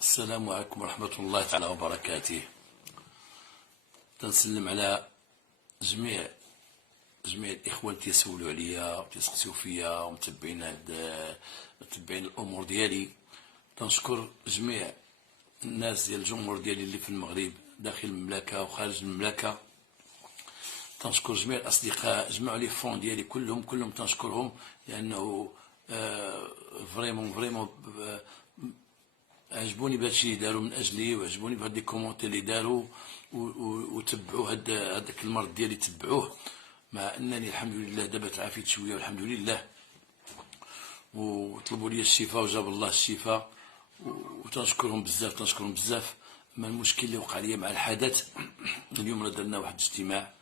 السلام عليكم ورحمة الله تعالى وبركاته. تنسلم على جميع الإخوة اللي تيسولوا عليا وتيسقسيو فيا ومتبعين متبعين الأمور ديالي. تنشكر جميع الناس ديال الجمهور ديالي اللي في المغرب داخل المملكة وخارج المملكة. تنشكر جميع الأصدقاء جمعوا لي فون ديالي كلهم تنشكرهم، لأنه فريمون عجبوني بهادشي اللي داروا من اجلي، وعجبوني بهاد لي كومونتير اللي داروا وتبعوا هذاك المرض ديالي تبعوه، مع انني الحمد لله دابا تعافيت شويه والحمد لله، وطلبوا لي الشفاء وجاب الله الشفاء، وتنشكرهم بزاف. اما المشكل اللي وقع لي مع الحدث اليوم راه درنا واحد الاجتماع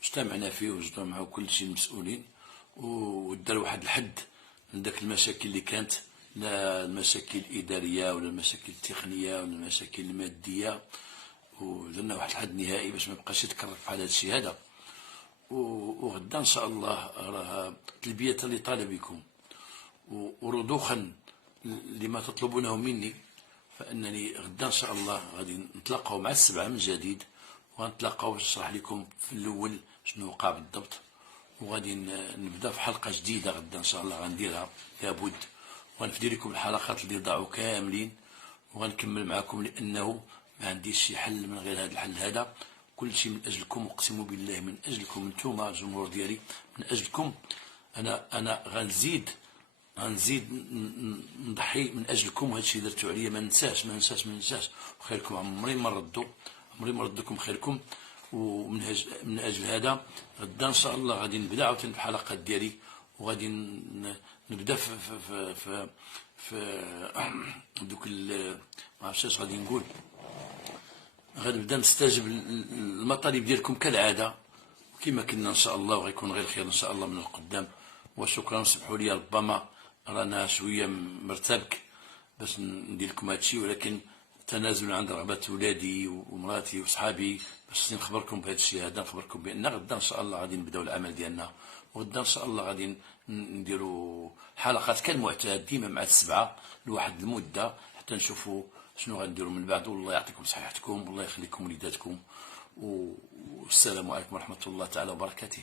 واجتمعنا فيه وجدنا معه كل شيء المسؤولين، ودار واحد الحد من داك المشاكل اللي كانت، لا المشاكل الإدارية ولا المشاكل التقنية ولا المشاكل المادية، ودرنا واحد الحد نهائي باش ما يبقاش يتكرر بحال هذا الشيء هذا. وغدا ان شاء الله راه تلبية لطلبكم ورضوخا لما تطلبونه مني، فانني غدا ان شاء الله غادي نتلاقاو مع السبعة من جديد، وغنتلاقاو باش نشرح لكم في الاول شنو وقع بالضبط، وغادي نبدا في حلقة جديدة غدا ان شاء الله غنديرها لابد، وغنفدي لكم الحلقات اللي ضاعوا كاملين، وغنكمل معكم لانه ما عنديش شي حل من غير هذا الحل هذا. كل شيء من اجلكم، اقسم بالله من اجلكم نتوما الجمهور ديالي، من اجلكم. انا غنزيد نضحي من اجلكم، وهذا الشيء درتو عليا ما ننساش. وخيركم عمري ما ردكم خيركم. ومن اجل هذا غدا ان شاء الله غادي نبدا عاوتاني الحلقات ديالي، وغادي نبدا في دوك ما عرفتش اش غادي نقول. غنبدا نستجب المطالب ديالكم كالعاده كما كنا ان شاء الله، وغيكون غير خير ان شاء الله من القدام. وشكرا، سمحوا لي ربما رانا شويه مرتبك باش ندير لكم هادشي، ولكن تنازل عند رغبه ولادي ومراتي وصحابي باش نخبركم بهذا الشيء هذا، نخبركم بان غدا ان شاء الله غادي نبداو العمل ديالنا، وغدا ان شاء الله غادي نديروا حلقات كالمعتاد ديما مع السبعه لواحد المده حتى نشوفوا شنو غنديروا من بعد. والله يعطيكم صحتكم والله يخليكم وليداتكم، والسلام عليكم ورحمه الله تعالى وبركاته.